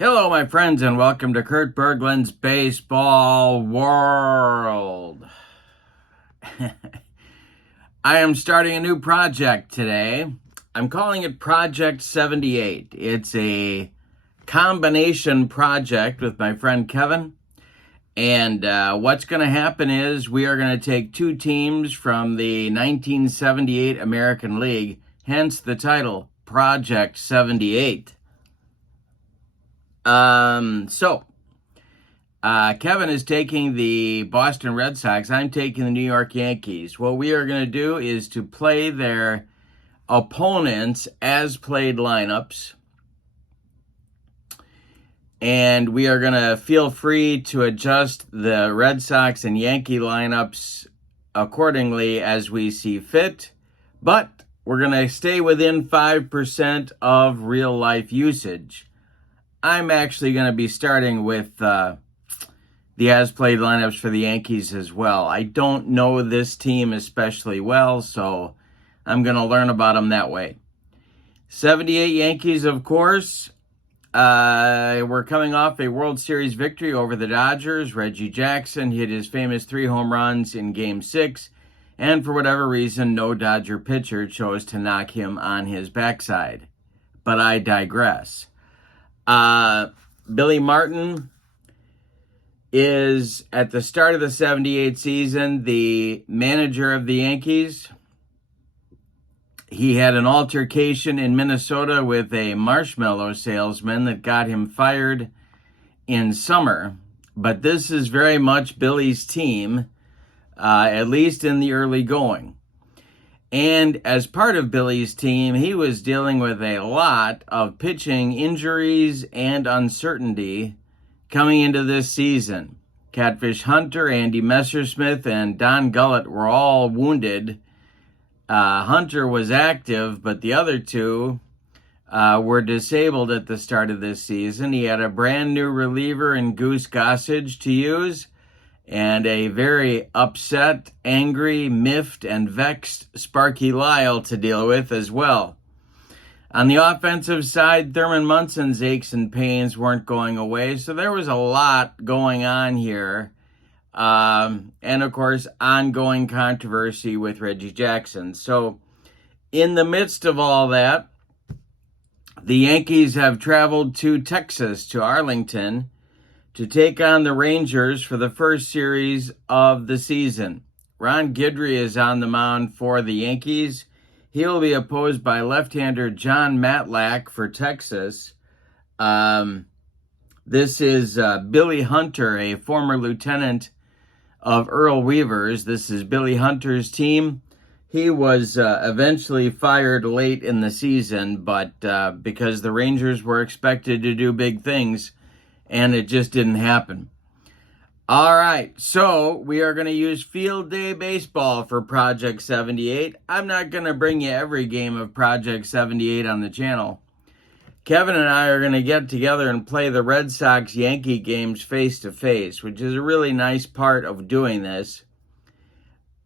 Hello, my friends, and welcome to Kurt Berglund's Baseball World. I am starting a new project today. I'm calling it Project 78. It's a combination project with my friend Kevin. And what's going to happen is we are going to take two teams from the 1978 American League, hence the title, Project 78. Kevin is taking the Boston Red Sox. I'm taking the New York Yankees. What we are going to do is to play their opponents as played lineups. And we are going to feel free to adjust the Red Sox and Yankee lineups accordingly as we see fit. But we're going to stay within 5% of real life usage. I'm actually going to be starting with the as-played lineups for the Yankees as well. I don't know this team especially well, so I'm going to learn about them that way. 78 Yankees, of course. We're coming off a World Series victory over the Dodgers. Reggie Jackson hit his famous 3 home runs in Game 6, and for whatever reason, no Dodger pitcher chose to knock him on his backside. But I digress. Billy Martin is, at the start of the 78 season, the manager of the Yankees. He had an altercation in Minnesota with a marshmallow salesman that got him fired in summer. But this is very much Billy's team, at least in the early going. And as part of Billy's team, he was dealing with a lot of pitching injuries and uncertainty coming into this season. Catfish Hunter, Andy Messersmith, and Don Gullett were all wounded. Hunter was active, but the other two were disabled at the start of this season. He had a brand new reliever in Goose Gossage to use, and a very upset, angry, miffed, and vexed Sparky Lyle to deal with as well. On the offensive side, Thurman Munson's aches and pains weren't going away, so there was a lot going on here. And, of course, ongoing controversy with Reggie Jackson. So, in the midst of all that, the Yankees have traveled to Texas, to Arlington, to take on the Rangers for the first series of the season. Ron Guidry is on the mound for the Yankees. He'll be opposed by left-hander John Matlack for Texas. This is Billy Hunter, a former lieutenant of Earl Weaver's. This is Billy Hunter's team. He was eventually fired late in the season, but because the Rangers were expected to do big things, and it just didn't happen. All right, so we are going to use Field Day Baseball for Project 78. I'm not going to bring you every game of Project 78 on the channel. Kevin and I are going to get together and play the Red Sox-Yankee games face-to-face, which is a really nice part of doing this.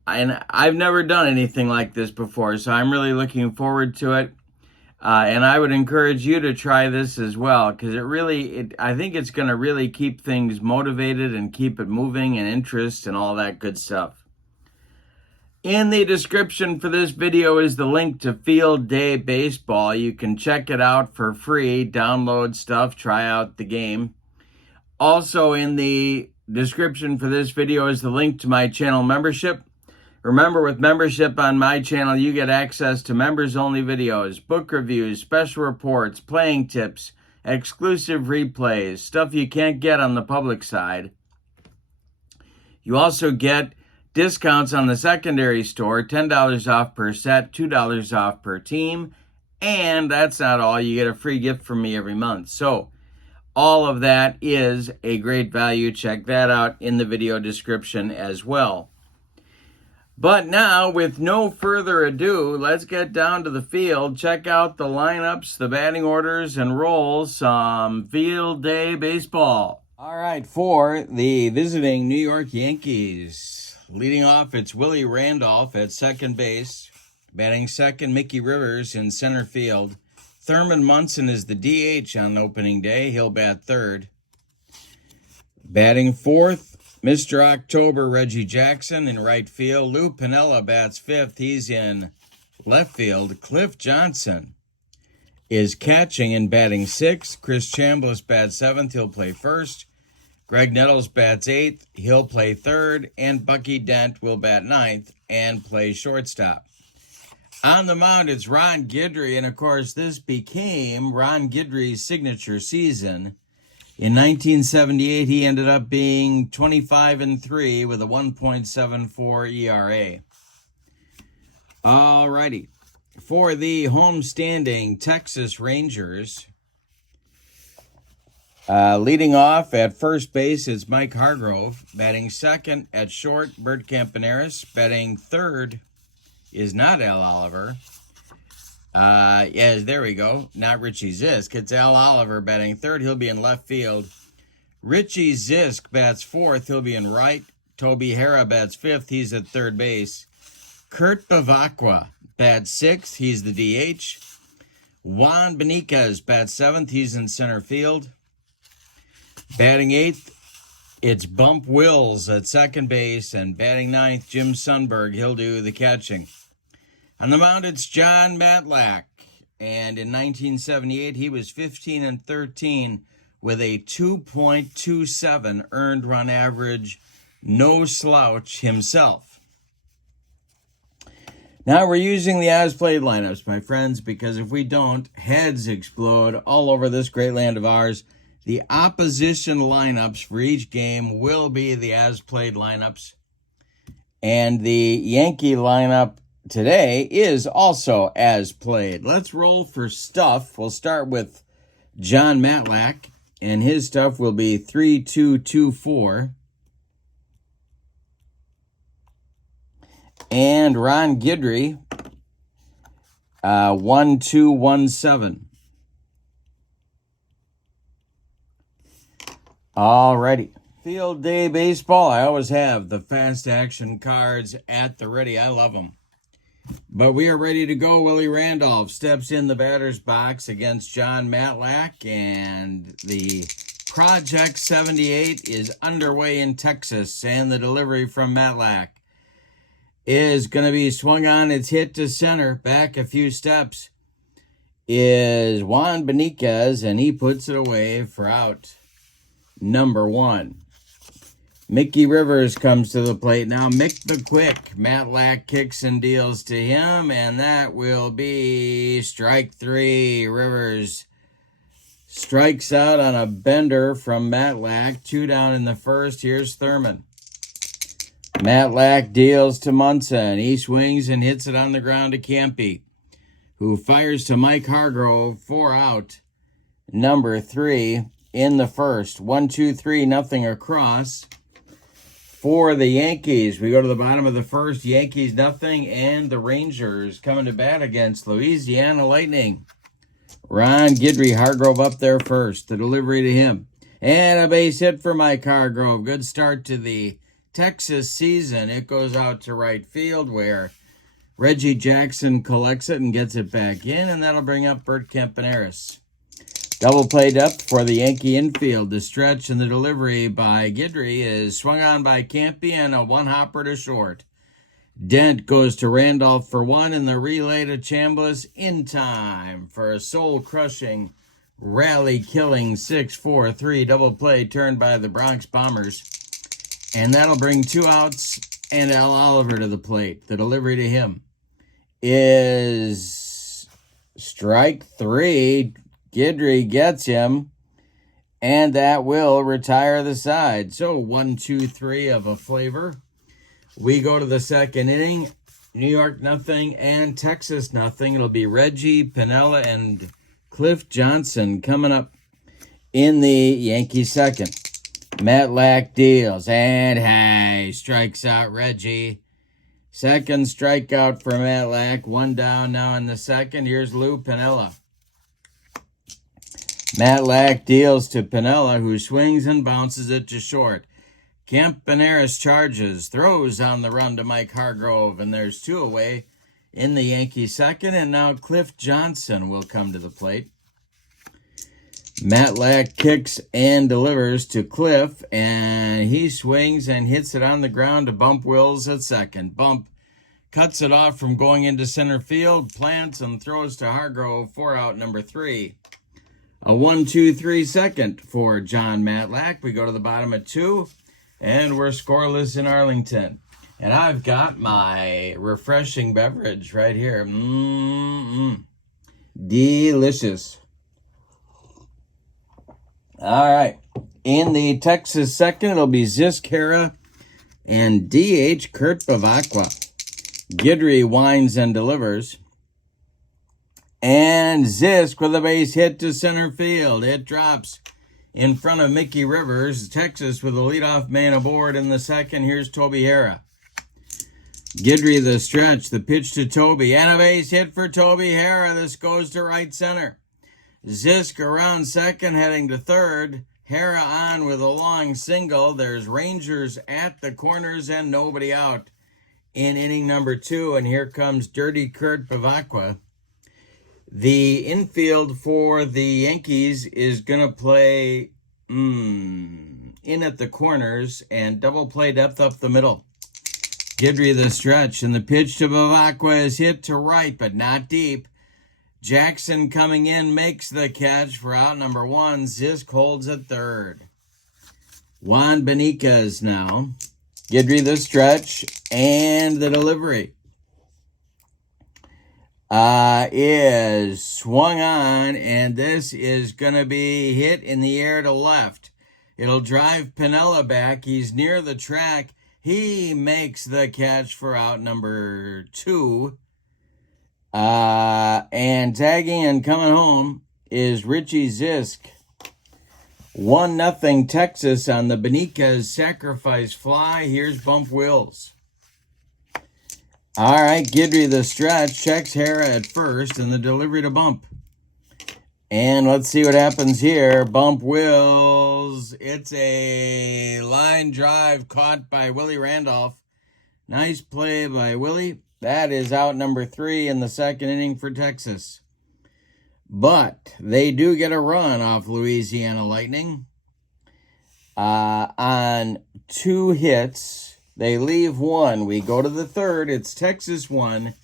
And I've never done anything like this before, so I'm really looking forward to it. And I would encourage you to try this as well, because I think it's going to really keep things motivated and keep it moving and interest and all that good stuff. In the description for this video is the link to Field Day Baseball. You can check it out for free, download stuff, try out the game. Also in the description for this video is the link to my channel membership. Remember, with membership on my channel, you get access to members-only videos, book reviews, special reports, playing tips, exclusive replays, stuff you can't get on the public side. You also get discounts on the secondary store, $10 off per set, $2 off per team, and that's not all. You get a free gift from me every month. So all of that is a great value. Check that out in the video description as well. But now, with no further ado, let's get down to the field, check out the lineups, the batting orders, and roll some Field Day Baseball. All right, for the visiting New York Yankees, leading off, it's Willie Randolph at second base. Batting second, Mickey Rivers in center field. Thurman Munson is the DH on opening day. He'll bat third. Batting fourth, Mr. October, Reggie Jackson in right field. Lou Piniella bats fifth. He's in left field. Cliff Johnson is catching and batting sixth. Chris Chambliss bats seventh. He'll play first. Greg Nettles bats eighth. He'll play third. And Bucky Dent will bat ninth and play shortstop. On the mound, it's Ron Guidry, and of course, this became Ron Guidry's signature season. In 1978, he ended up being 25-3 with a 1.74 ERA. All righty. For the homestanding Texas Rangers, leading off at first base is Mike Hargrove. Batting second at short, Bert Campaneris. Batting third is not Al Oliver. Yes, there we go. Not Richie Zisk. It's Al Oliver batting third. He'll be in left field. Richie Zisk bats fourth. He'll be in right. Toby Harrah bats fifth. He's at third base. Kurt Bavacqua bats sixth. He's the DH. Juan Beniquez bats seventh. He's in center field. Batting eighth, it's Bump Wills at second base. And batting ninth, Jim Sundberg. He'll do the catching. On the mound, it's John Matlack, and in 1978, he was 15-13 with a 2.27 earned run average, no slouch himself. Now we're using the as-played lineups, my friends, because if we don't, heads explode all over this great land of ours. The opposition lineups for each game will be the as-played lineups, and the Yankee lineup today is also as played. Let's roll for stuff. We'll start with John Matlack, and his stuff will be 3-2-2-4. And Ron Guidry, 1-2-1-7. Alrighty. Field Day Baseball. I always have the fast action cards at the ready. I love them. But we are ready to go. Willie Randolph steps in the batter's box against John Matlack, and the Project 78 is underway in Texas, and the delivery from Matlack is going to be swung on. It's hit to center. Back a few steps is Juan Beniquez, and he puts it away for out number one. Mickey Rivers comes to the plate now. Mick the Quick. Matlack kicks and deals to him, and that will be strike three. Rivers strikes out on a bender from Matlack. 2 down in the first. Here's Thurman. Matlack deals to Munson. He swings and hits it on the ground to Campy, who fires to Mike Hargrove. 4 out. Number 3 in the first. 1-2-3, nothing across. For the Yankees, we go to the bottom of the first. Yankees nothing, and the Rangers coming to bat against Louisiana Lightning. Ron Guidry, Hargrove up there first. The delivery to him. And a base hit for Mike Hargrove. Good start to the Texas season. It goes out to right field where Reggie Jackson collects it and gets it back in, and that'll bring up Bert Campaneris. Double play depth for the Yankee infield. The stretch and the delivery by Guidry is swung on by Campy, and a one-hopper to short. Dent goes to Randolph for one, and the relay to Chambliss in time for a soul-crushing, rally-killing 6-4-3 double play turned by the Bronx Bombers. And that'll bring 2 outs and Al Oliver to the plate. The delivery to him is strike 3. Guidry gets him, and that will retire the side. So 1-2-3 of a flavor. We go to the second inning. New York nothing and Texas nothing. It'll be Reggie, Piniella, and Cliff Johnson coming up in the Yankee second. Matlack deals, and hey, strikes out Reggie. Second strikeout for Matlack. 1 down now in the second. Here's Lou Piniella. Matlack deals to Piniella, who swings and bounces it to short. Campaneris charges, throws on the run to Mike Hargrove, and there's 2 away. in the Yankee second. And now Cliff Johnson will come to the plate. Matlack kicks and delivers to Cliff, and he swings and hits it on the ground to Bump Wills at second. Bump cuts it off from going into center field, plants and throws to Hargrove for out number 3. A 1-2-3 second for John Matlack. We go to the bottom of 2, and we're scoreless in Arlington. And I've got my refreshing beverage right here. Delicious. All right. In the Texas second, it'll be Zisk Hara and DH Kurt Bavacqua. Guidry winds and delivers. And Zisk with a base hit to center field. It drops in front of Mickey Rivers. Texas with a leadoff man aboard in the second. Here's Toby Hara. Guidry the stretch. The pitch to Toby. And a base hit for Toby Hara. This goes to right center. Zisk around second, heading to third. Hara on with a long single. There's Rangers at the corners and nobody out in inning number 2. And here comes Dirty Kurt Bavacqua. The infield for the Yankees is going to play in at the corners and double play depth up the middle. Guidry the stretch, and the pitch to Bavacqua is hit to right, but not deep. Jackson coming in makes the catch for out number 1. Zisk holds at third. Juan Beniquez now. Guidry the stretch and the delivery is swung on, and this is going to be hit in the air to left. It'll drive Piniella back. He's near the track. He makes the catch for out number 2. And tagging and coming home is Richie Zisk. 1-0 Texas on the Beniquez sacrifice fly. Here's Bump Wills. All right, Guidry the stretch, checks Hara at first, and the delivery to Bump. And let's see what happens here. Bump Wills. It's a line drive caught by Willie Randolph. Nice play by Willie. That is out number 3 in the second inning for Texas. But they do get a run off Louisiana Lightning. On 2 hits, they leave 1. We go to the third. It's Texas 1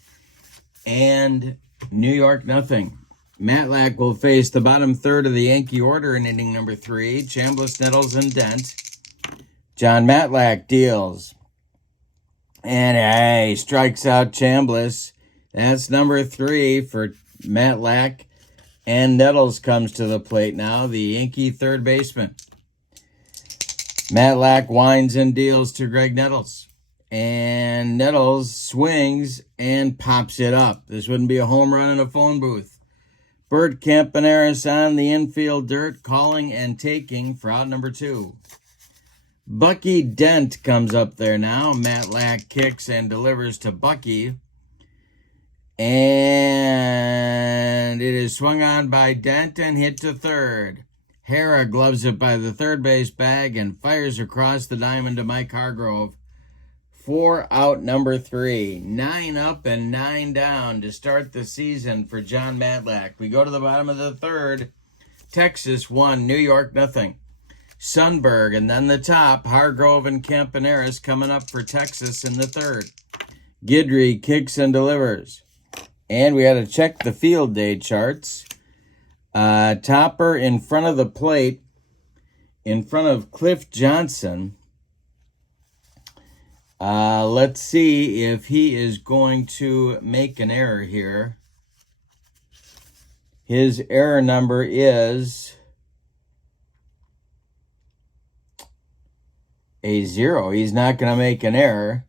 and New York 0. Matlack will face the bottom third of the Yankee order in inning number 3. Chambliss, Nettles, and Dent. John Matlack deals. And he strikes out Chambliss. That's number 3 for Matlack. And Nettles comes to the plate now, the Yankee third baseman. Matlack winds and deals to Greg Nettles. And Nettles swings and pops it up. This wouldn't be a home run in a phone booth. Bert Campaneris on the infield dirt, calling and taking for out number 2. Bucky Dent comes up there now. Matlack kicks and delivers to Bucky. And it is swung on by Dent and hit to third. Hara gloves it by the third base bag and fires across the diamond to Mike Hargrove for out number 3. 9 up and 9 down to start the season for John Matlack. We go to the bottom of the third. Texas 1, New York 0. Sundberg, and then the top, Hargrove and Campaneris coming up for Texas in the third. Guidry kicks and delivers. And we had to check the field day charts. Topper in front of the plate, in front of Cliff Johnson. Let's see if he is going to make an error here. His error number is a 0. He's not going to make an error.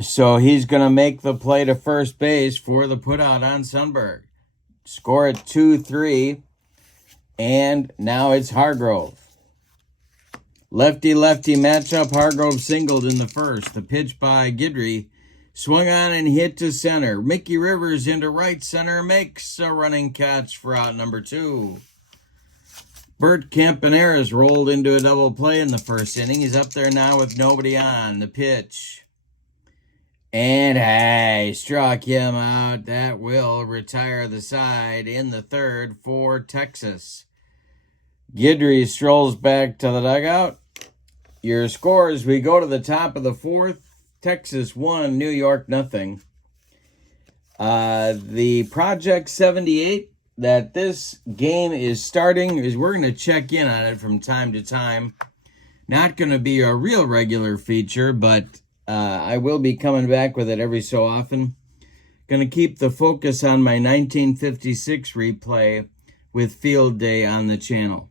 So he's going to make the play to first base for the putout on Sundberg. Score at 2-3. And now it's Hargrove. Lefty-lefty matchup. Hargrove singled in the first. The pitch by Guidry. Swung on and hit to center. Mickey Rivers into right center. Makes a running catch for out number 2. Bert Campaneris rolled into a double play in the first inning. He's up there now with nobody on. The pitch. And hey, struck him out. That will retire the side in the third for Texas. Guidry strolls back to the dugout. Your scores, we go to the top of the fourth. Texas 1, New York nothing. The Project 78 that this game is starting is we're going to check in on it from time to time. Not going to be a real regular feature, but I will be coming back with it every so often. Going to keep the focus on my 1956 replay with Field Day on the channel.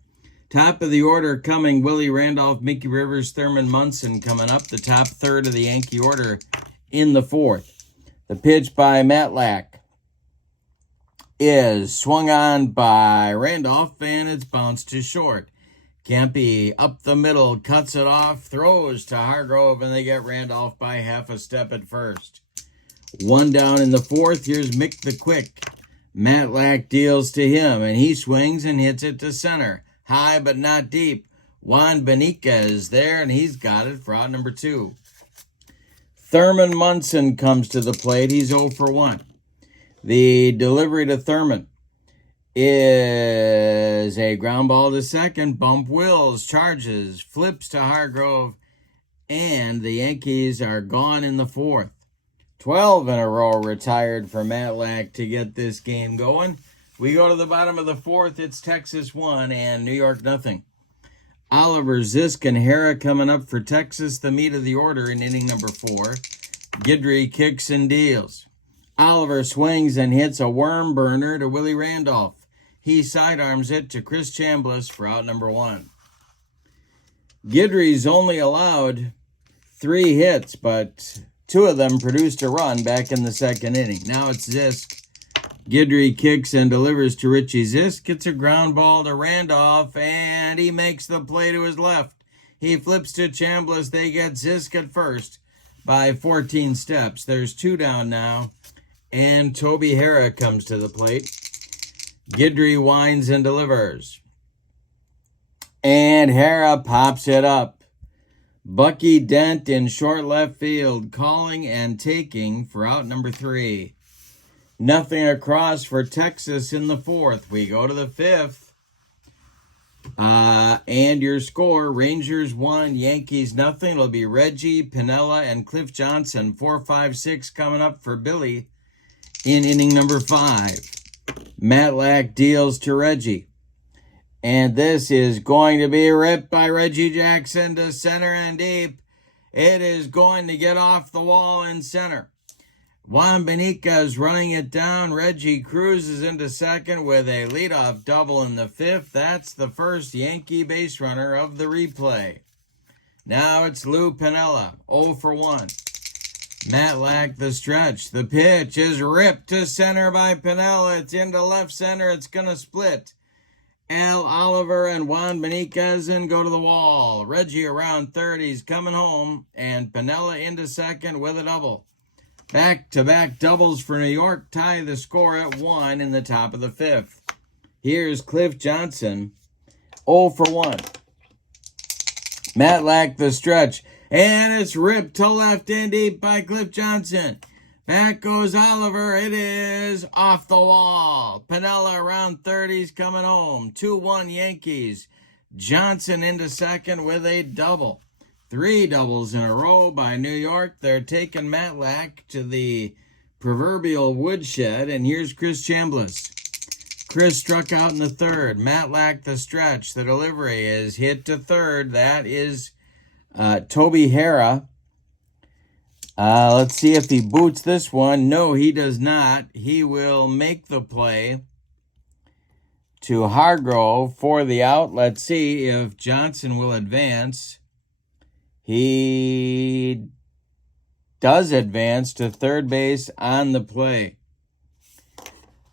Top of the order coming, Willie Randolph, Mickey Rivers, Thurman Munson coming up. The top third of the Yankee order in the fourth. The pitch by Matlack is swung on by Randolph, and it's bounced to short. Campy up the middle, cuts it off, throws to Hargrove, and they get Randolph by half a step at first. One down in the fourth. Here's Mick the Quick. Matlack deals to him, and he swings and hits it to center. High but not deep. Juan Benica is there, and he's got it for out number 2. Thurman Munson comes to the plate. He's 0 for 1. The delivery to Thurman is a ground ball to second. Bump Wills, charges, flips to Hargrove, and the Yankees are gone in the fourth. 12 in a row retired for Matlack to get this game going. We go to the bottom of the fourth. It's Texas 1 and New York nothing. Oliver, Zisk, and Hara coming up for Texas, the meat of the order in inning number 4. Guidry kicks and deals. Oliver swings and hits a worm burner to Willie Randolph. He sidearms it to Chris Chambliss for out number 1. Guidry's only allowed 3 hits, but 2 of them produced a run back in the second inning. Now it's Zisk. Guidry kicks and delivers to Richie Zisk. Gets a ground ball to Randolph, and he makes the play to his left. He flips to Chambliss. They get Zisk at first by 14 steps. There's 2 down now, and Toby Hara comes to the plate. Guidry winds and delivers. And Hara pops it up. Bucky Dent in short left field, calling and taking for out number 3. Nothing across for Texas in the fourth. We go to the fifth. And your score, Rangers 1, Yankees nothing. It'll be Reggie, Piniella, and Cliff Johnson. 4, 5, 6 coming up for Billy in inning number 5. Matlack deals to Reggie. And this is going to be ripped by Reggie Jackson to center and deep. It is going to get off the wall in center. Juan Benica is running it down. Reggie cruises into second with a leadoff double in the fifth. That's the first Yankee base runner of the replay. Now it's Lou Piniella, 0 for 1. Matlack the stretch. The pitch is ripped to center by Piniella. It's into left center. It's going to split. Al Oliver and Juan Benica go to the wall. Reggie around third. He's coming home. And Piniella into second with a double. Back-to-back doubles for New York tie the score at 1 in the top of the fifth. Here's Cliff Johnson, 0 for 1. Matlack the stretch, and it's ripped to left and deep by Cliff Johnson. Back goes Oliver. It is off the wall. Piniella around third. He's coming home. 2-1 Yankees. Johnson into second with a double. 3 doubles in a row by New York. They're taking Matlack to the proverbial woodshed, and here's Chris Chambliss. Chris struck out in the third. Matlack the stretch. The delivery is hit to third. That is Toby Hara. Let's see if he boots this one. No, he does not. He will make the play to Hargrove for the out. Let's see if Johnson will advance. He does advance to third base on the play.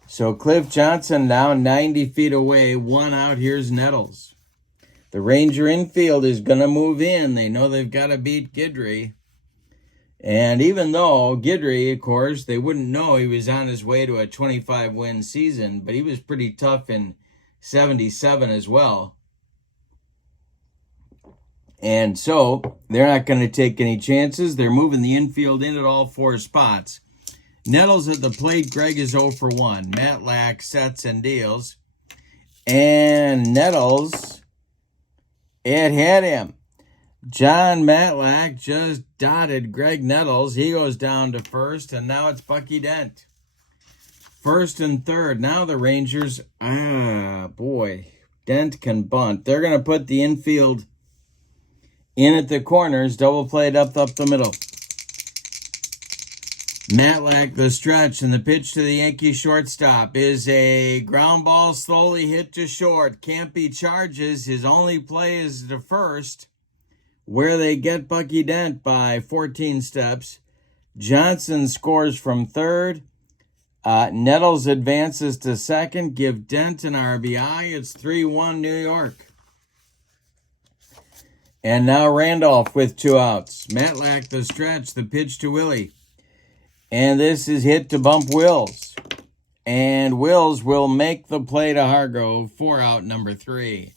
So Cliff Johnson now 90 feet away, 1 out. Here's Nettles. The Ranger infield is going to move in. They know they've got to beat Guidry. And even though Guidry, of course, they wouldn't know he was on his way to a 25-win season, but he was pretty tough in 77 as well. And so they're not going to take any chances. They're moving the infield in at all 4 spots. Nettles at the plate. Greg is 0 for 1. Matlack sets and deals. And Nettles, it hit him. John Matlack just dotted Greg Nettles. He goes down to first, and now it's Bucky Dent. First and third. Now the Rangers, boy, Dent can bunt. They're going to put the infield in at the corners, double played up the middle. Matlack the stretch, and the pitch to the Yankee shortstop is a ground ball slowly hit to short. Campy charges. His only play is to first, where they get Bucky Dent by 14 steps. Johnson scores from third. Nettles advances to second. Give Dent an RBI. It's 3-1 New York. And now Randolph with 2 outs. Matlack the stretch, the pitch to Willie. And this is hit to bump Wills. And Wills will make the play to Hargrove, 4-out number 3.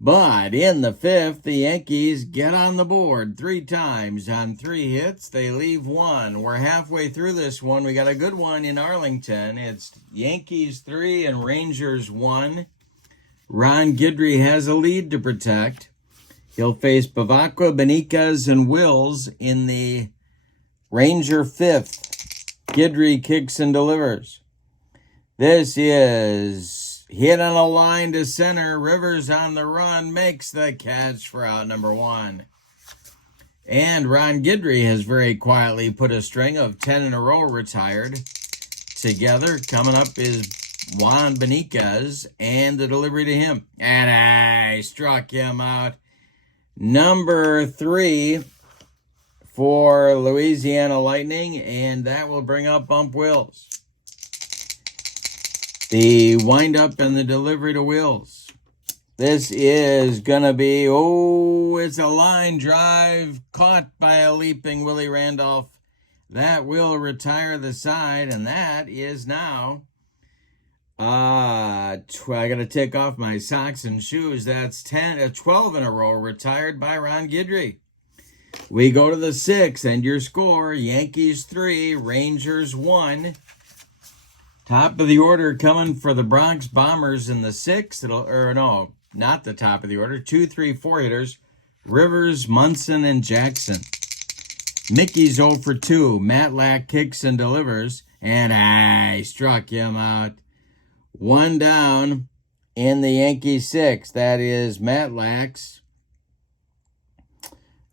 But in the 5th, the Yankees get on the board 3 times. On 3 hits, they leave 1. We're halfway through this one. We got a good one in Arlington. It's Yankees 3 and Rangers 1. Ron Guidry has a lead to protect. He'll face Bavacqua, Beniquez, and Wills in the Ranger 5th. Guidry kicks and delivers. This is hit on a line to center. Rivers on the run makes the catch for out number 1. And Ron Guidry has very quietly put a string of 10 in a row retired together. Coming up is Juan Beniquez and the delivery to him. And I struck him out. Number 3 for Louisiana Lightning, and that will bring up Bump Wills. The windup and the delivery to Wills. This is going to be, it's a line drive caught by a leaping Willie Randolph. That will retire the side, and that is now, I got to take off my socks and shoes. That's 12 in a row retired by Ron Guidry. We go to the 6th, and your score, Yankees 3, Rangers 1. Top of the order coming for the Bronx Bombers in the 6th. Not the top of the order. 2, 3, 4 hitters. Rivers, Munson, and Jackson. Mickey's 0 for 2. Matlack kicks and delivers. And I struck him out. 1 down in the Yankee 6th. That is Matlack's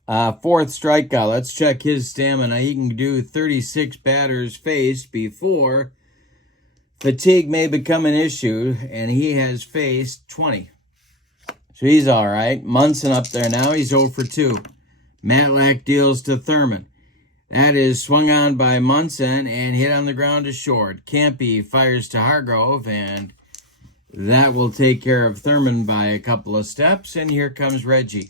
4th strikeout. Let's check his stamina. He can do 36 batters faced before fatigue may become an issue, and he has faced 20. So he's all right. Munson up there now. He's 0 for 2. Matlack deals to Thurman. That is swung on by Munson and hit on the ground to short. Campy fires to Hargrove, and that will take care of Thurman by a couple of steps. And here comes Reggie.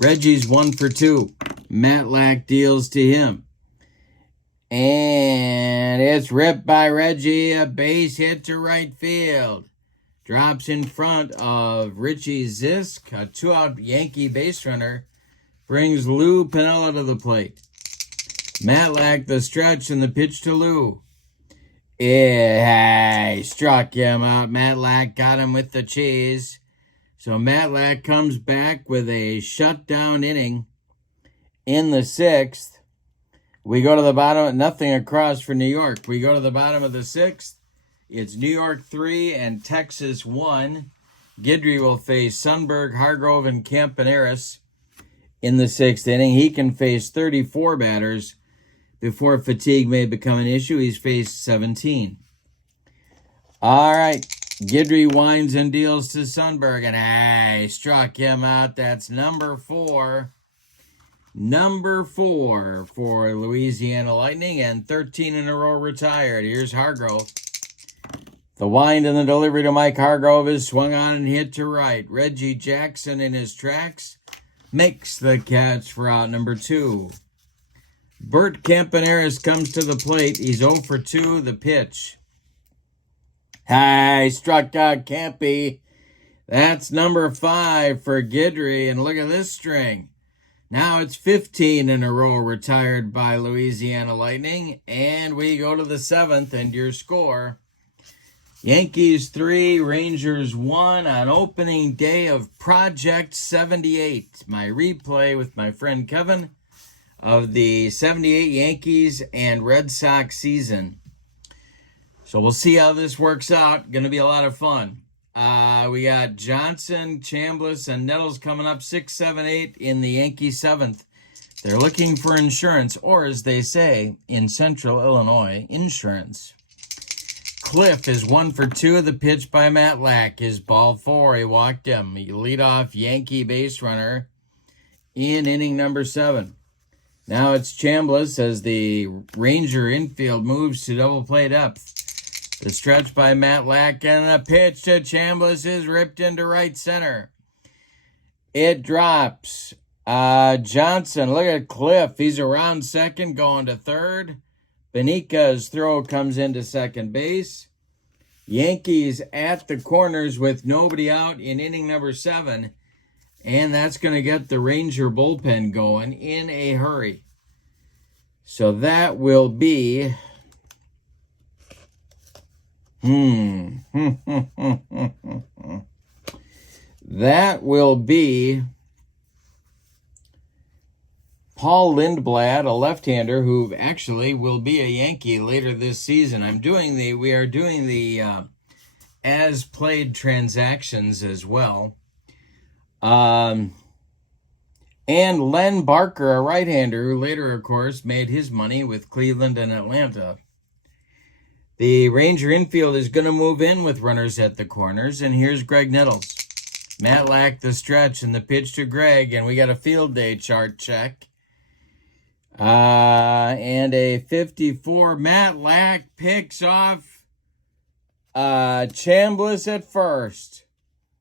Reggie's 1 for 2. Matlack deals to him. And it's ripped by Reggie. A base hit to right field. Drops in front of Richie Zisk. A 2-out Yankee base runner brings Lou Piniella to the plate. Matlack the stretch and the pitch to Lou. He struck him out. Matlack got him with the cheese. So Matlack comes back with a shutdown inning in the 6th. We go to the bottom, nothing across for New York. We go to the bottom of the 6th. It's New York 3 and Texas 1. Guidry will face Sundberg, Hargrove, and Campaneris in the 6th inning. He can face 34 batters before fatigue may become an issue. He's faced 17. All right. Guidry winds and deals to Sundberg, and struck him out. That's number 4. Number 4 for Louisiana Lightning, and 13 in a row retired. Here's Hargrove. The wind and the delivery to Mike Hargrove is swung on and hit to right. Reggie Jackson in his tracks makes the catch for out number 2. Bert Campaneris comes to the plate. He's 0 for 2. The pitch. Struck out Campy. That's number 5 for Guidry. And look at this string. Now it's 15 in a row retired by Louisiana Lightning. And we go to the 7th, and your score: Yankees 3, Rangers 1 on opening day of Project 78. My replay with my friend Kevin of the 78 Yankees and Red Sox season. So we'll see how this works out. Going to be a lot of fun. We got Johnson, Chambliss, and Nettles coming up 6, 7, 8 in the Yankee 7th. They're looking for insurance, or as they say in Central Illinois, insurance. Cliff is 1 for 2. The pitch by Matlack is ball 4. He walked him. He lead off Yankee base runner in inning number 7. Now it's Chambliss as the Ranger infield moves to double play depth. The stretch by Matlack, and the pitch to Chambliss is ripped into right center. It drops. Johnson, look at Cliff. He's around second, going to third. Benika's throw comes into second base. Yankees at the corners with nobody out in inning number 7. And that's going to get the Ranger bullpen going in a hurry. So that will be... that will be Paul Lindblad, a left-hander who actually will be a Yankee later this season. We are doing the as played transactions as well. And Len Barker, a right-hander who later, of course, made his money with Cleveland and Atlanta. The Ranger infield is going to move in with runners at the corners, and here's Greg Nettles. Matlack the stretch and the pitch to Greg, and we got a field day chart check. And a 54. Matlack picks off Chambliss at first.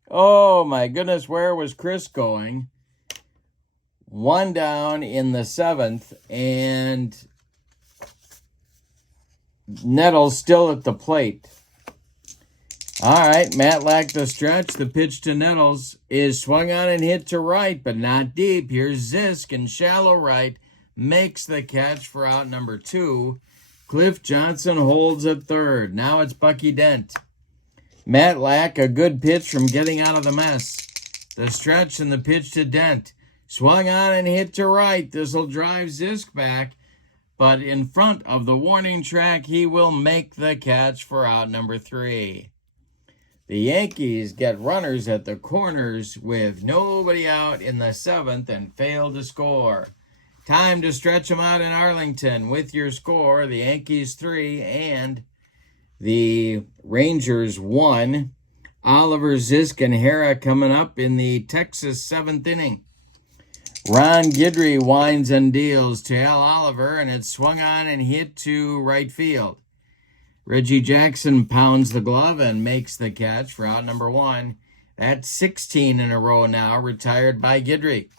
Oh my goodness, where was Chris going? 1 down in the 7th, and Nettles still at the plate. All right, Matlack the stretch. The pitch to Nettles is swung on and hit to right, but not deep. Here's Zisk in shallow right. Makes the catch for out number 2. Cliff Johnson holds at third. Now it's Bucky Dent. Matlack, a good pitch from getting out of the mess. The stretch and the pitch to Dent. Swung on and hit to right. This will drive Zisk back. But in front of the warning track, he will make the catch for out number 3. The Yankees get runners at the corners with nobody out in the 7th and fail to score. Time to stretch them out in Arlington with your score. The Yankees 3 and the Rangers 1. Oliver, Zisk, and Hara coming up in the Texas 7th inning. Ron Guidry winds and deals to Al Oliver, and it's swung on and hit to right field. Reggie Jackson pounds the glove and makes the catch for out number 1. That's 16 in a row now, retired by Guidry.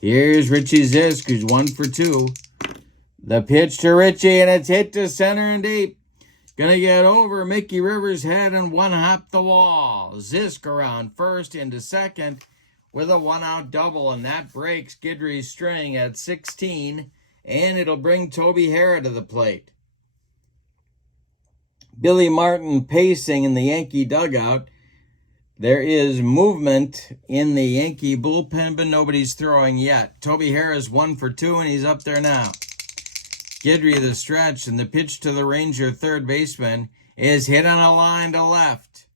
Here's Richie Zisk, who's 1 for 2. The pitch to Richie, and it's hit to center and deep. Gonna get over Mickey Rivers' head and one-hop the wall. Zisk around first into second with a 1-out double, and that breaks Guidry's string at 16, and it'll bring Toby Hara to the plate. Billy Martin pacing in the Yankee dugout. There is movement in the Yankee bullpen, but nobody's throwing yet. Toby Hara's 1 for 2, and he's up there now. Guidry the stretch, and the pitch to the Ranger third baseman is hit on a line to left.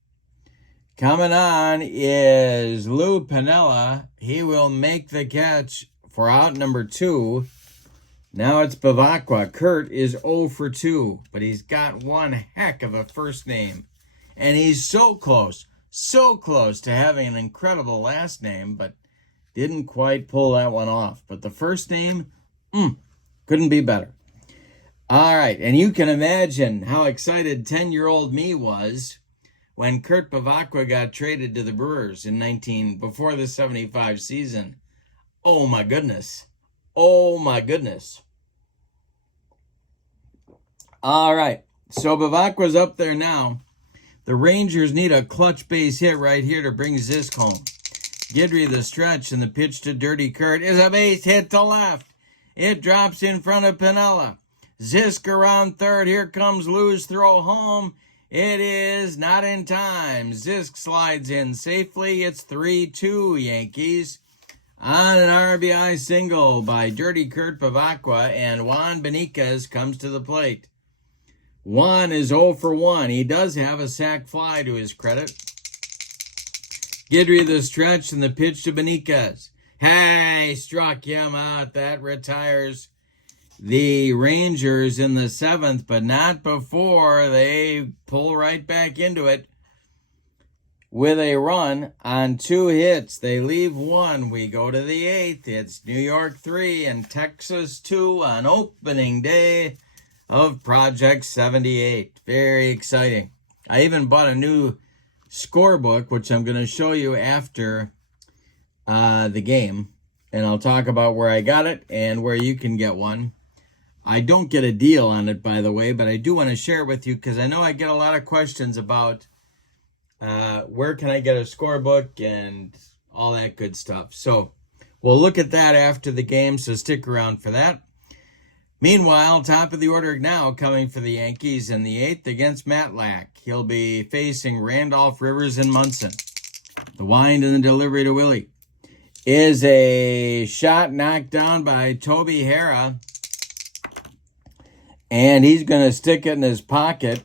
Coming on is Lou Piniella. He will make the catch for out number 2. Now it's Bavacqua. Kurt is 0 for 2, but he's got one heck of a first name. And he's so close to having an incredible last name, but didn't quite pull that one off. But the first name, couldn't be better. All right, and you can imagine how excited 10-year-old me was when Kurt Bavacqua got traded to the Brewers before the 75 season. Oh my goodness. Oh my goodness. All right, so Bavacqua's up there now. The Rangers need a clutch base hit right here to bring Zisk home. Guidry the stretch, and the pitch to Dirty Kurt is a base hit to left. It drops in front of Piniella. Zisk around third. Here comes Lou's throw home. It is not in time. Zisk slides in safely. It's 3-2 Yankees on an RBI single by Dirty Kurt Bavacqua, and Juan Beniquez comes to the plate. Juan is 0 for 1. He does have a sac fly to his credit. Guidry the stretch, and the pitch to Beniquez. Hey, struck him out. That retires the Rangers in the 7th, but not before they pull right back into it with a run on 2 hits. They leave 1. We go to the 8th. It's New York 3 and Texas 2 on opening day of Project 78. Very exciting. I even bought a new scorebook, which I'm going to show you after the game, and I'll talk about where I got it and where you can get one. I don't get a deal on it, by the way, but I do want to share it with you because I know I get a lot of questions about where can I get a scorebook and all that good stuff. So we'll look at that after the game, so stick around for that. Meanwhile, top of the order now coming for the Yankees in the 8th against Matlack. He'll be facing Randolph, Rivers, and Munson. The wind and the delivery to Willie is a shot knocked down by Toby Harrah, and he's going to stick it in his pocket.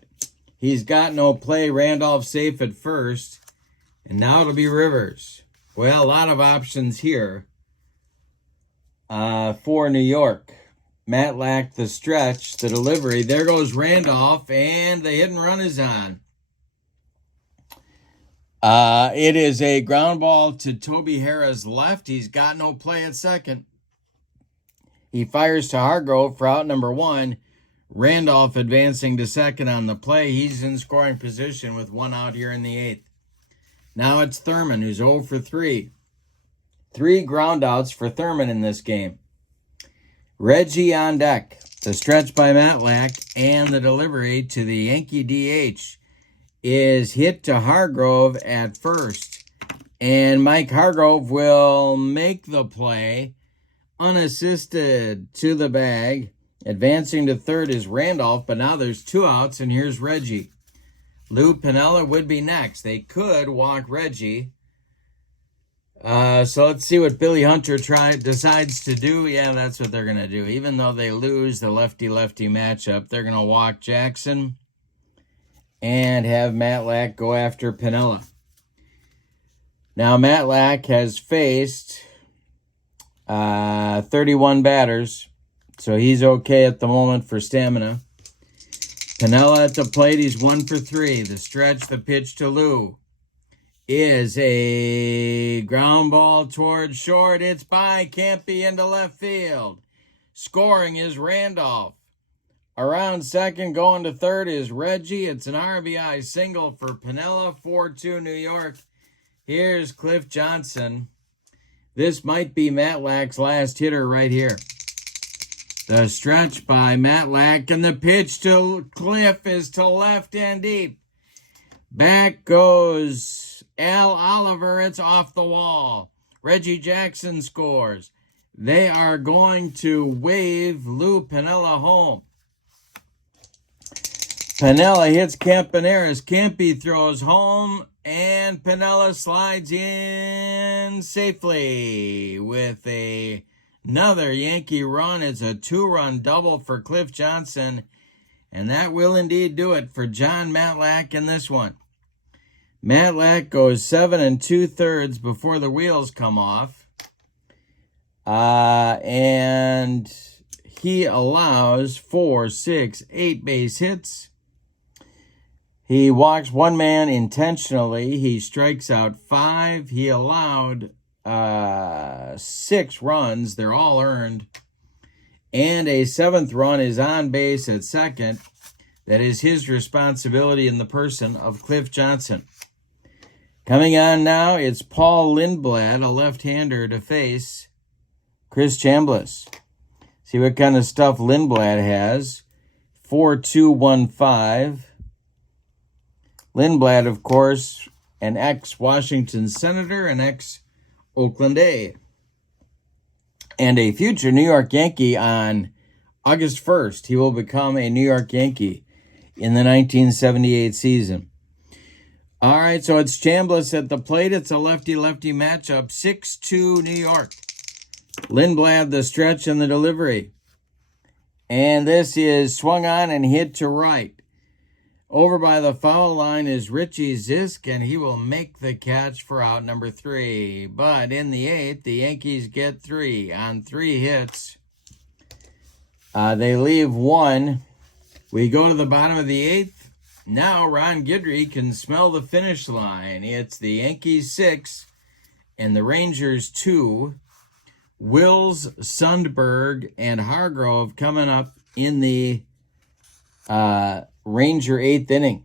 He's got no play. Randolph safe at first, and now it'll be Rivers. Well, a lot of options here for New York. Matlack the stretch, the delivery. There goes Randolph, and the hit and run is on. It is a ground ball to Toby Harrah's left. He's got no play at second. He fires to Hargrove for out number 1. Randolph advancing to second on the play. He's in scoring position with 1 out here in the 8th. Now it's Thurman, who's 0 for 3. 3 ground outs for Thurman in this game. Reggie on deck. The stretch by Matlack, and the delivery to the Yankee DH is hit to Hargrove at first. And Mike Hargrove will make the play unassisted to the bag. Advancing to third is Randolph, but now there's 2 outs, and here's Reggie. Lou Piniella would be next. They could walk Reggie. So let's see what Billy Hunter decides to do. Yeah, that's what they're going to do. Even though they lose the lefty-lefty matchup, they're going to walk Jackson and have Matlack go after Piniella. Now, Matlack has faced 31 batters, so he's okay at the moment for stamina. Piniella at the plate, he's 1 for 3. The stretch, the pitch to Lou is a ground ball towards short. It's by, can't be into left field. Scoring is Randolph. Around second, going to third is Reggie. It's an RBI single for Piniella, 4-2 New York. Here's Cliff Johnson. This might be Matlack's last hitter right here. The stretch by Matlack, and the pitch to Cliff is to left and deep. Back goes Al Oliver. It's off the wall. Reggie Jackson scores. They are going to wave Lou Piniella home. Piniella hits Campaneris. Campy throws home, and Piniella slides in safely with another Yankee run. It's a 2-run double for Cliff Johnson, and that will indeed do it for John Matlack in this one. Matlack goes 7 2/3 before the wheels come off. And he allows 4, 6, 8 base hits. He walks 1 man intentionally. He strikes out 5. He allowed 6 runs. They're all earned. And a 7th run is on base at second. That is his responsibility in the person of Cliff Johnson. Coming on now, it's Paul Lindblad, a left-hander, to face Chris Chambliss. See what kind of stuff Lindblad has. 4.215. Lindblad, of course, an ex-Washington Senator, an ex-Oakland A, and a future New York Yankee on August 1st. He will become a New York Yankee in the 1978 season. All right, so it's Chambliss at the plate. It's a lefty-lefty matchup, 6-2 New York. Lindblad, the stretch and the delivery. And this is swung on and hit to right. Over by the foul line is Richie Zisk, and he will make the catch for out number 3. But in the 8th, the Yankees get 3 on 3 hits. They leave 1. We go to the bottom of the 8th. Now Ron Guidry can smell the finish line. It's the Yankees 6 and the Rangers 2. Wills, Sundberg, and Hargrove coming up in the Ranger 8th inning.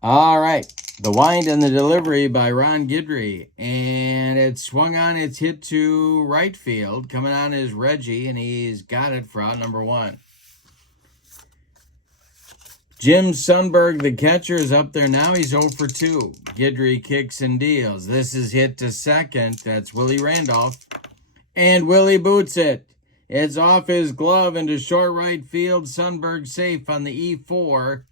All right, the wind and the delivery by Ron Guidry, and it's swung on, it's hit to right field. Coming on is Reggie, and he's got it for out number 1. Jim Sundberg, the catcher, is up there now. He's 0 for 2. Guidry kicks and deals. This is hit to second. That's Willie Randolph. And Willie boots it. It's off his glove into short right field. Sundberg safe on the E4.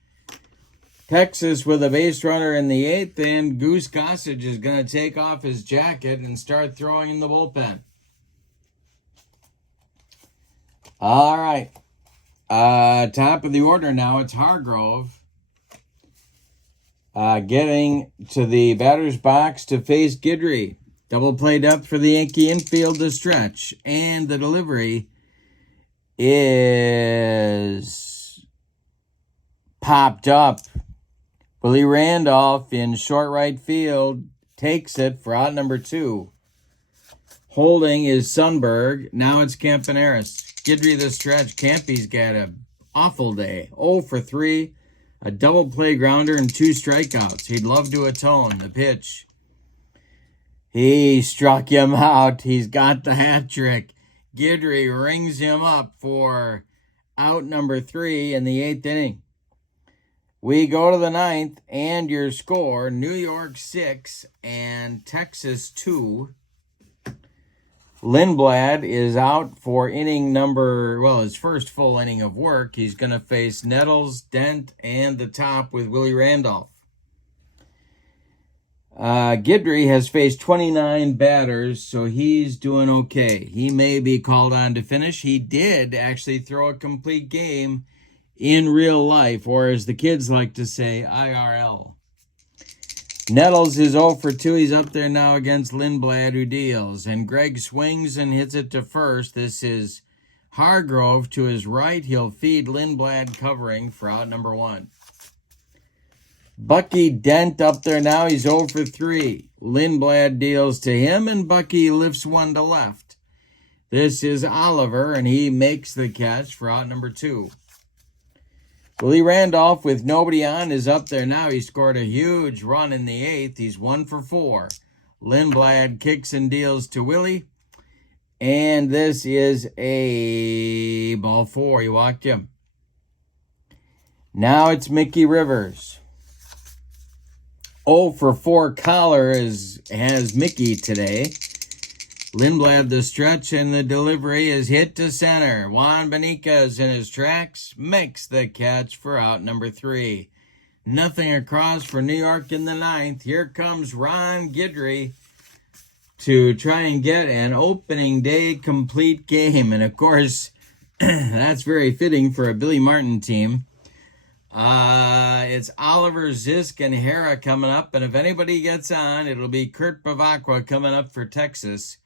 Texas with a base runner in the 8th. And Goose Gossage is going to take off his jacket and start throwing in the bullpen. All right. Top of the order now, it's Hargrove getting to the batter's box to face Guidry. Double played up for the Yankee infield to stretch, and the delivery is popped up. Willie Randolph in short right field takes it for out number 2. Holding is Sundberg. Now it's Campaneris. Guidry the stretch. Campy's got an awful day. 0 for 3. A double play grounder and 2 strikeouts. He'd love to atone. The pitch. He struck him out. He's got the hat trick. Guidry rings him up for out number 3 in the 8th inning. We go to the 9th, and your score, New York 6 and Texas 2. Lindblad is out for inning number, his first full inning of work. He's going to face Nettles, Dent, and the top with Willie Randolph. Guidry has faced 29 batters, so he's doing okay. He may be called on to finish. He did actually throw a complete game in real life, or as the kids like to say, IRL. Nettles is 0 for 2. He's up there now against Lindblad, who deals. And Greg swings and hits it to first. This is Hargrove to his right. He'll feed Lindblad covering for out number 1. Bucky Dent up there now. He's 0 for 3. Lindblad deals to him, and Bucky lifts one to left. This is Oliver, and he makes the catch for out number 2. Willie Randolph, with nobody on, is up there now. He scored a huge run in the 8th. He's 1 for 4. Lindblad kicks and deals to Willie. And this is a ball 4. He walked him. Now it's Mickey Rivers. 0 for 4 collar has Mickey today. Lindblad the stretch, and the delivery is hit to center. Juan Beniquez in his tracks makes the catch for out number 3. Nothing across for New York in the 9th. Here comes Ron Guidry to try and get an opening day complete game. And of course, that's very fitting for a Billy Martin team. It's Oliver, Zisk, and Hara coming up. And if anybody gets on, it'll be Kurt Bavacqua coming up for Texas.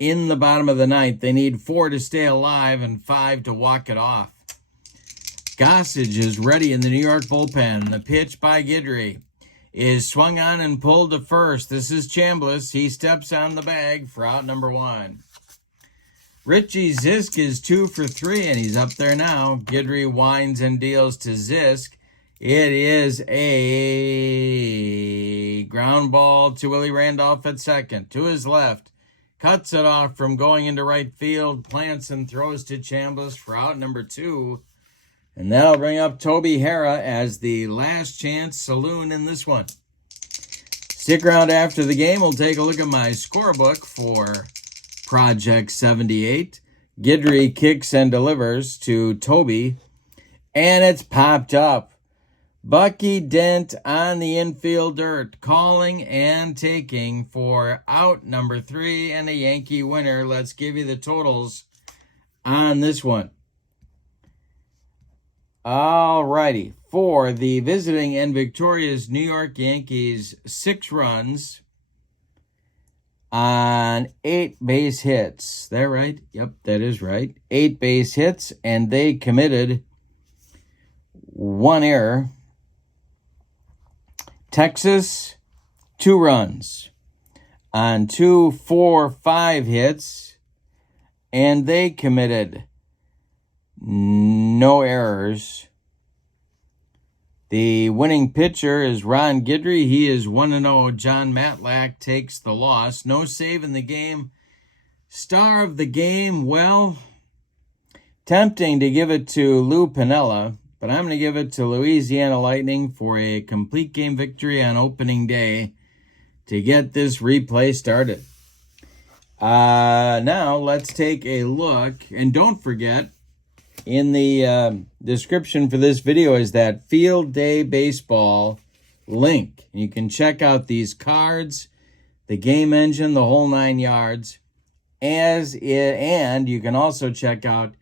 In the bottom of the 9th, they need 4 to stay alive and 5 to walk it off. Gossage is ready in the New York bullpen. The pitch by Guidry is swung on and pulled to first. This is Chambliss. He steps on the bag for out number 1. Richie Zisk is 2 for 3, and he's up there now. Guidry winds and deals to Zisk. It is a ground ball to Willie Randolph at second. To his left. Cuts it off from going into right field. Plants and throws to Chambliss for out number 2. And that'll bring up Toby Hara as the last chance saloon in this one. Stick around after the game. We'll take a look at my scorebook for Project 78. Guidry kicks and delivers to Toby, and it's popped up. Bucky Dent on the infield dirt, calling and taking for out number 3 and a Yankee winner. Let's give you the totals on this one. All righty. For the visiting and victorious New York Yankees, 6 runs on 8 base hits. Is that right? Yep, that is right. 8 base hits, and they committed 1 error. Texas, 2 runs on 2, 4, 5 hits, and they committed no errors. The winning pitcher is Ron Guidry. He is 1-0. John Matlack takes the loss. No save in the game. Star of the game, well, tempting to give it to Lou Piniella, but I'm going to give it to Louisiana Lightning for a complete game victory on opening day to get this replay started. Now, let's take a look. And don't forget, in the description for this video is that Field Day Baseball link. You can check out these cards, the game engine, the whole 9 yards. And you can also check out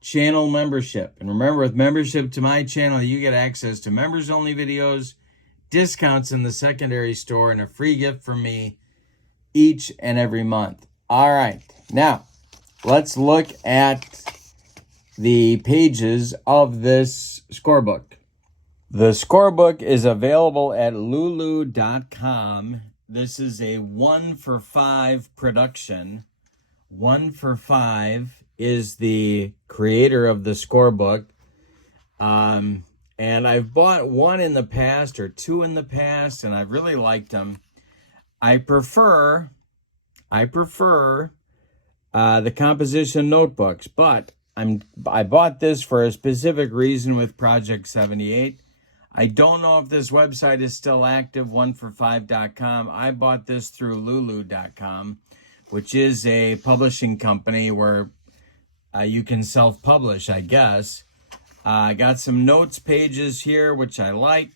channel membership. And remember, with membership to my channel, you get access to members-only videos, discounts in the secondary store, and a free gift from me each and every month. All right, now let's look at the pages of this scorebook. The scorebook is available at lulu.com. This is a 1-for-5 production. 1-for-5 is the creator of the scorebook. And I've bought 1 in the past or 2 in the past, and I've really liked them. I prefer the composition notebooks, but I bought this for a specific reason with Project 78. I don't know if this website is still active, 1for5.com. I bought this through lulu.com, which is a publishing company where you can self-publish, I guess. I got some notes pages here, which I like.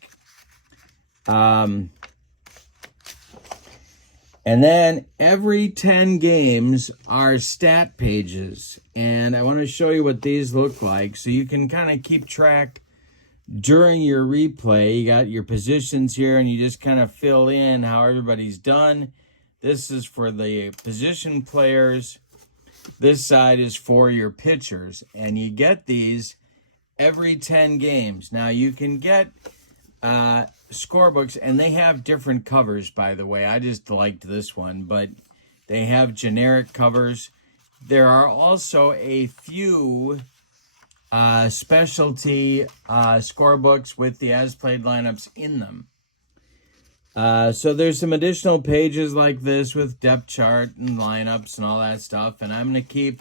And then every 10 games are stat pages. And I want to show you what these look like so you can kind of keep track during your replay. You got your positions here, and you just kind of fill in how everybody's done. This is for the position players. This side is for your pitchers. And you get these every 10 games. Now, you can get scorebooks, and they have different covers, by the way. I just liked this one, but they have generic covers. There are also a few specialty scorebooks with the as-played lineups in them. So there's some additional pages like this with depth chart and lineups and all that stuff. And I'm going to keep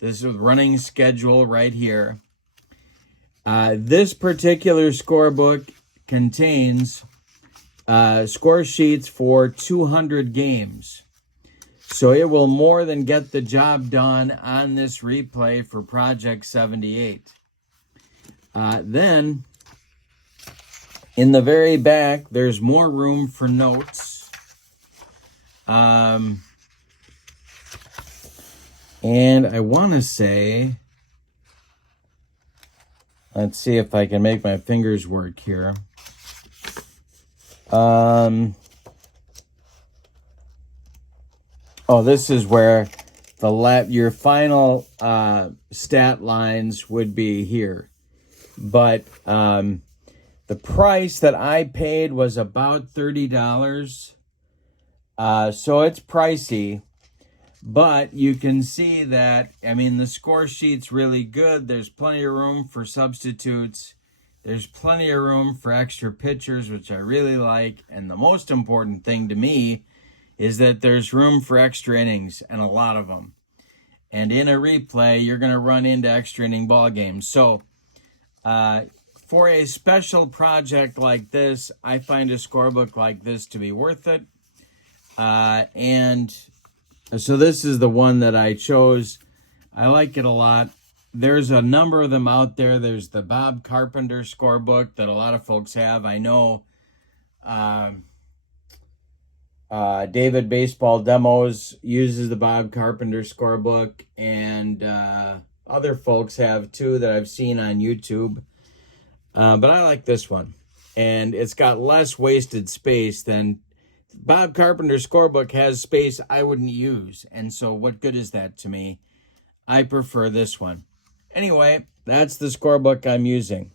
this with running schedule right here. This particular scorebook contains score sheets for 200 games. So it will more than get the job done on this replay for Project 78. Then, in the very back, there's more room for notes. And I want to say, let's see if I can make my fingers work here. Oh, this is where your final stat lines would be here. But the price that I paid was about $30. So it's pricey. But you can see that, I mean, the score sheet's really good. There's plenty of room for substitutes. There's plenty of room for extra pitchers, which I really like. And the most important thing to me is that there's room for extra innings, and a lot of them. And in a replay, you're going to run into extra inning ball games. So For a special project like this, I find a scorebook like this to be worth it. And so this is the one that I chose. I like it a lot. There's a number of them out there. There's the Bob Carpenter scorebook that a lot of folks have. I know David Baseball Demos uses the Bob Carpenter scorebook, and other folks have too that I've seen on YouTube. But I like this one, and it's got less wasted space than Bob Carpenter's scorebook has space I wouldn't use. And so what good is that to me? I prefer this one. Anyway, that's the scorebook I'm using.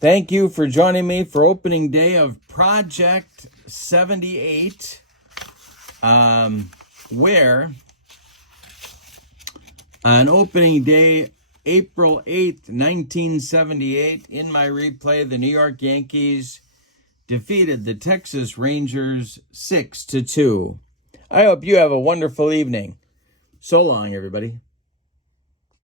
Thank you for joining me for opening day of Project 78, where on opening day, April 8th, 1978, in my replay, the New York Yankees defeated the Texas Rangers 6-2. I hope you have a wonderful evening. So long, everybody.